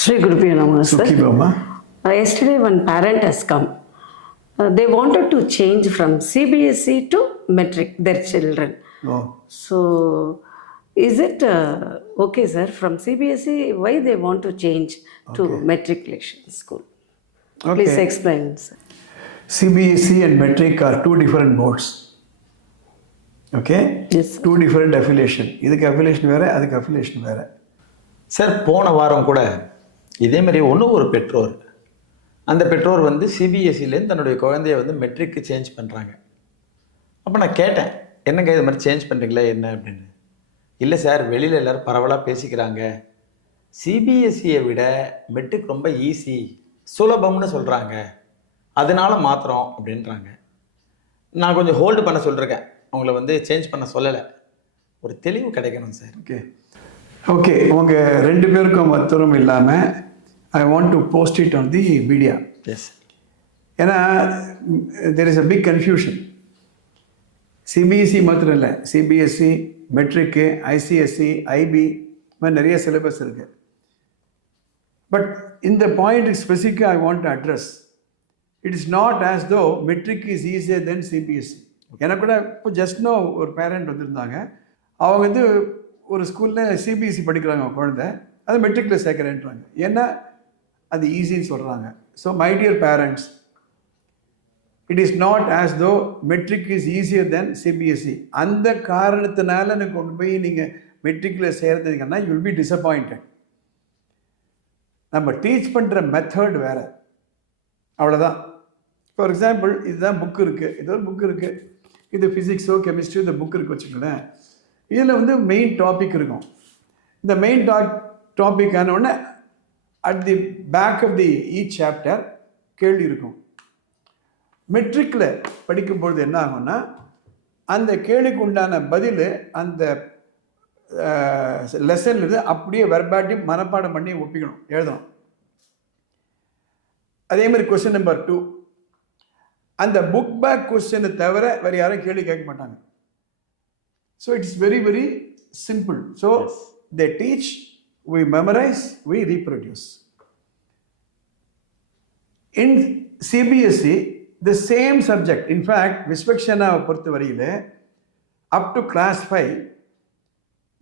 Sri Gurupyo Namaha, sir. சுக்கிபாமா Uh, yesterday, one parent has come. Uh, they wanted to change from CBSE E to metric their children. O So, is it uh, okay, sir? From CBSE, E, why they want to change to matriculation school? Please Okay. explain, sir. CBSE E and metric are two different boards. Okay? Yes. Two different affiliation. இதுக்கு affiliation வேற அதுக்கு affiliation வேற. Sir போன வாரம் கூட இதே மாதிரி ஒன்றும் ஒரு பெற்றோர். அந்த பெற்றோர் வந்து சிபிஎஸ்சிலேருந்து தன்னுடைய குழந்தைய வந்து மெட்ரிக்கு சேஞ்ச் பண்ணுறாங்க அப்போ நான் கேட்டேன் என்னங்க இது மாதிரி சேஞ்ச் பண்ணுறீங்களா என்ன? அப்படின்னு. இல்லை சார் வெளியில் எல்லோரும் பரவலாக பேசிக்கிறாங்க. சிபிஎஸ்சியை விட மெட்ரிக் ரொம்ப ஈஸி சுலபம்னு சொல்கிறாங்க அதனால மாத்திரம் அப்படின்றாங்க. நான் கொஞ்சம் ஹோல்டு பண்ண சொல்லிருக்கேன். அவங்கள வந்து சேஞ்ச் பண்ண சொல்லலை. ஒரு தெளிவு கிடைக்கணும் சார். ஓகே. ஓகே உங்கள் ரெண்டு பேருக்கும் மத்தரும் இல்லாமல் I want to post it on the media yes ஏன்னா there is a big confusion CBSE மாத்திரம் இல்லை சிபிஎஸ்சி மெட்ரிக்கு ஐசிஎஸ்சி ஐபி மாதிரி நிறைய சிலபஸ் இருக்கு. பட் இந்த பாயிண்ட் ஸ்பெசிஃபிக்காக I want to address it is not as though matric is easier than CBSE எனக்கு கூட இப்போ ஜஸ்ட் நோ ஒரு பேரண்ட் வந்திருந்தாங்க. அவங்க வந்து ஒரு ஸ்கூலில் சிபிஎஸ்சி படிக்கிறாங்க அவங்க குழந்தை. அது மெட்ரிக்கில் சேர்க்குறேன்றாங்க. ஏன்னா அது ஈஸின்னு சொல்கிறாங்க so my dear parents it is not as though matric is easier than CBSE அந்த காரணத்தினால எனக்கு கொண்டு போய் நீங்கள் மெட்ரிக்கில் சேர்த்தீங்கன்னா யுல் பி டிசப்பாயிண்டட் நம்ம டீச் பண்ணுற மெத்தட் வேறு. அவ்வளோதான் ஃபார் எக்ஸாம்பிள் இதுதான் புக் இருக்குது இது ஒரு புக் இருக்குது இது ஃபிசிக்ஸோ கெமிஸ்ட்ரியோ இந்த புக் இருக்குது வச்சுக்கோங்களேன். இதில் வந்து மெயின் டாபிக் இருக்கும். இந்த மெயின் டா டாபிக் உடனே at the back of the each chapter கேள்வி இருக்கும். மெட்ரிக்கில் படிக்கும்பொழுது என்ன ஆகும்னா அந்த கேள்விக்கு உண்டான பதில் அந்த லெசன்லேருந்து அப்படியே வெர்பாட்டி மனப்பாடம் பண்ணி ஒப்பிக்கணும் எழுதணும். அதே மாதிரி கொஸ்டின் நம்பர் டூ அந்த புக் பேக் கொஸ்டினை தவிர வேறு யாரும் கேள்வி கேட்க மாட்டாங்க. So it's very very simple so they teach we memorise we reproduce in CBSE the same subject in fact விஸ்வக்ஷனாவை பொறுத்த வரையில் அப் டு கிளாஸ் ஃபைவ்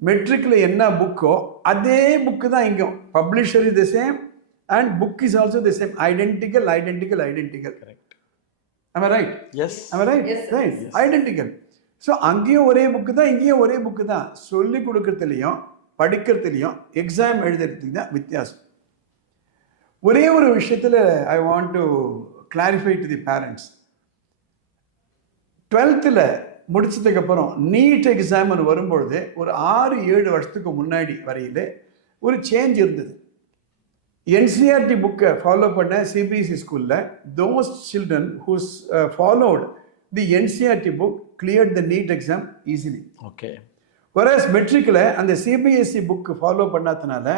மெட்ரிக்கில் என்ன புக்கோ அதே புக்கு தான் இங்கும் publisher is the same and book is also the same identical identical identical correct am I right? Yes am I right? Right. Identical so அங்கேயும் ஒரே புக்கு தான் இங்கேயும் ஒரே புக்கு தான். சொல்லி கொடுக்கறதுலையும் படிக்கிறதுலையும் எக்ஸாம் எழுதுறதுக்கு தான் வித்தியாசம். ஒரே ஒரு விஷயத்தில் I want to clarify to the parents டுவெல்த்தில் முடிச்சதுக்கப்புறம் நீட் எக்ஸாம் வரும்பொழுது ஒரு ஆறு ஏழு வருஷத்துக்கு முன்னாடி வரையில் ஒரு சேஞ்ச் இருந்தது. என்சிஆர்டி புக்கை ஃபாலோ பண்ண சிபிஎஸ்சி ஸ்கூலில் those children whose followed the NCERT book clear the NEET exam easily okay whereas மெட்ரிக்கில் அந்த சிபிஎஸ்சி புக் ஃபாலோ பண்ணாதனால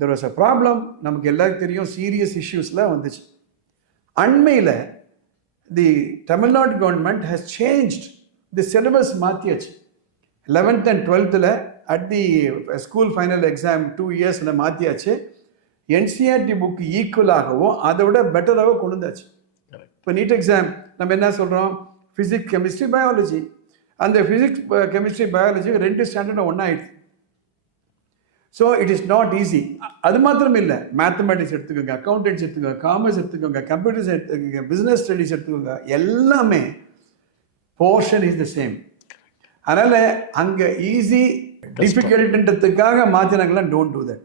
தெர் வாஸ் அ ப்ராப்ளம் நமக்கு எல்லாருக்கும் தெரியும் சீரியஸ் இஷ்யூஸ்லாம் வந்துச்சு. அண்மையில் the Tamil Nadu government has changed the syllabus மாற்றியாச்சு லெவன்த் அண்ட் டுவெல்த்தில் at the school final exam two இயர்ஸில் மாற்றியாச்சு என்சிஆர்டி புக் ஈக்குவலாகவும் அதை விட பெட்டராகவும் கொண்டு வந்தாச்சு. இப்போ நீட் எக்ஸாம் நம்ம என்ன சொல்கிறோம் ஃபிசிக்ஸ் கெமிஸ்ட்ரி பயாலஜி அந்த ஃபிசிக்ஸ் கெமிஸ்ட்ரி பயாலஜி ரெண்டு ஸ்டாண்டர்டும் ஒன்றாயிடுது so it is not easy அது மாத்திரம் இல்லை மேத்தமெட்டிக்ஸ் எடுத்துக்கோங்க அக்கௌண்டன்ஸ் எடுத்துக்கோங்க காமர்ஸ் எடுத்துக்கோங்க கம்ப்யூட்டர்ஸ் எடுத்துக்கோங்க பிஸ்னஸ் ஸ்டடீஸ் எடுத்துக்கோங்க எல்லாமே போர்ஷன் இஸ் த சேம் அதனால் அங்கே ஈஸி டிஃபிகல்ட்டுன்றதுக்காக மாற்றினாங்களாம் டோன்ட் டூ தட்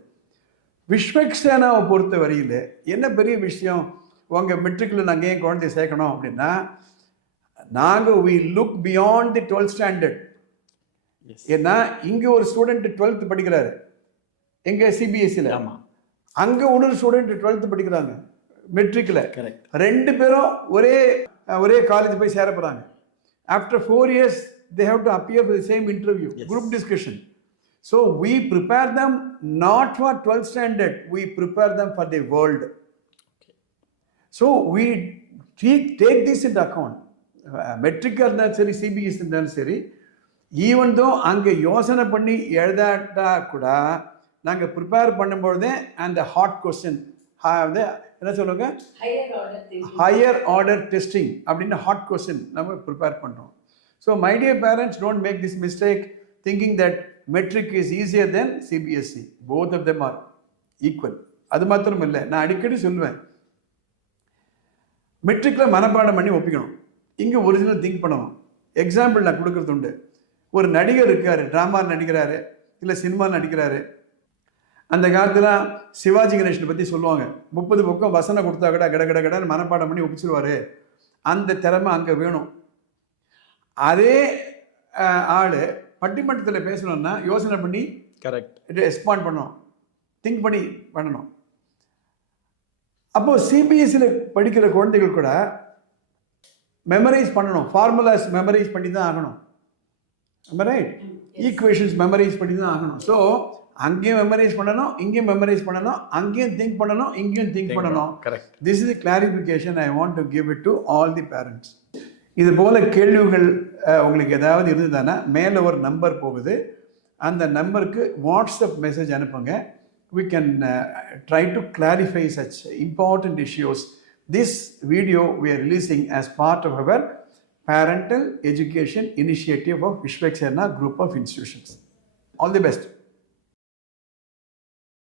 விஸ்வக்சேனாவை பொறுத்த வரையில் என்ன பெரிய விஷயம்? உங்கள் மெட்ரிக்கில் நாங்கள் ஏன் குழந்தைய சேர்க்கணும் அப்படின்னா நாங்கள் we look beyond the twelfth standard ஏன்னா இங்கே ஒரு ஸ்டூடெண்ட் டுவெல்த் படிக்கிறாரு. எங்க சிபிஎஸ்சியில் ஆமாம் அங்கே இன்னொரு ஸ்டூடெண்ட் டுவெல்த் படிக்கிறாங்க. மெட்ரிக்கில் Correct. ரெண்டு பேரும் ஒரே ஒரே காலேஜ் போய் சேர போகிறாங்க after four years they have to appear for the same interview group discussion so we prepare them not for twelfth standard we prepare them for the world so we take this in account மெட்ரிக்காக இருந்தாலும் சரி CBS இருந்தாலும் சரி even though அங்கே யோசனை பண்ணி எழுதாட்டா கூட நாங்கள் prepare பண்ணும்பொழுதே அந்த ஹாட் கொஸ்டின் வந்து என்ன சொல்லுவாங்க? ஹையர் ஆர்டர் டெஸ்டிங் அப்படின்னு ஹாட் கொஸ்டின் நம்ம ப்ரிப்பேர் பண்ணுறோம் so my dear parents don't make this mistake thinking that matric is easier than CBSE both of them are equal அது மாத்திரம் இல்லை நான் அடிக்கடி சொல்லுவேன். மெட்ரிக்கில் மனப்பாடம் பண்ணி ஒப்பிக்கணும். இங்கே ஒரிஜினல் திங்க் பண்ணணும். எக்ஸாம்பிள் நான் கொடுக்குறது உண்டு. ஒரு நடிகர் இருக்கார் ட்ராமா நடிக்கிறாரு இல்லை சினிமா நடிக்கிறாரு. அந்த காலத்துல சிவாஜி கணேசனை பற்றி சொல்லுவாங்க. முப்பது பக்கம் வசனம் கொடுத்தா கூட கட கட கடன்னு மனப்பாடம் பண்ணி ஒப்பிச்சிருவாரு. அந்த திறமை அங்கே வேணும். அதே ஆள் பட்டிமன்றத்தில் பேசணும்னா யோசனை பண்ணி கரெக்ட் ரெஸ்பாண்ட் பண்ணணும். திங்க் பண்ணி பண்ணணும். அப்போது சிபிஎஸ்சியில் படிக்கிற குழந்தைகள் கூட மெமரைஸ் பண்ணணும். ஃபார்முலாஸ் மெமரைஸ் பண்ணி தான் ஆகணும் ரைட் ஈக்குவேஷன்ஸ் மெமரைஸ் பண்ணி தான் ஆகணும். ஸோ அங்கேயும் மெமரைஸ் பண்ணணும் இங்கேயும் மெமரைஸ் பண்ணணும் அங்கேயும் திங்க் பண்ணணும் இங்கேயும் திங்க் பண்ணணும் correct this is clarification I want to give it to all the parents இது போல கேள்விகள் உங்களுக்கு ஏதாவது இருந்ததுன்னா மேலே ஒரு நம்பர் போகுது அந்த நம்பருக்கு வாட்ஸ்அப் மெசேஜ் அனுப்புங்க can uh, try to clarify such important issues. This video we are releasing as part of our parental education initiative of Vishwaksena group of institutions. All the best.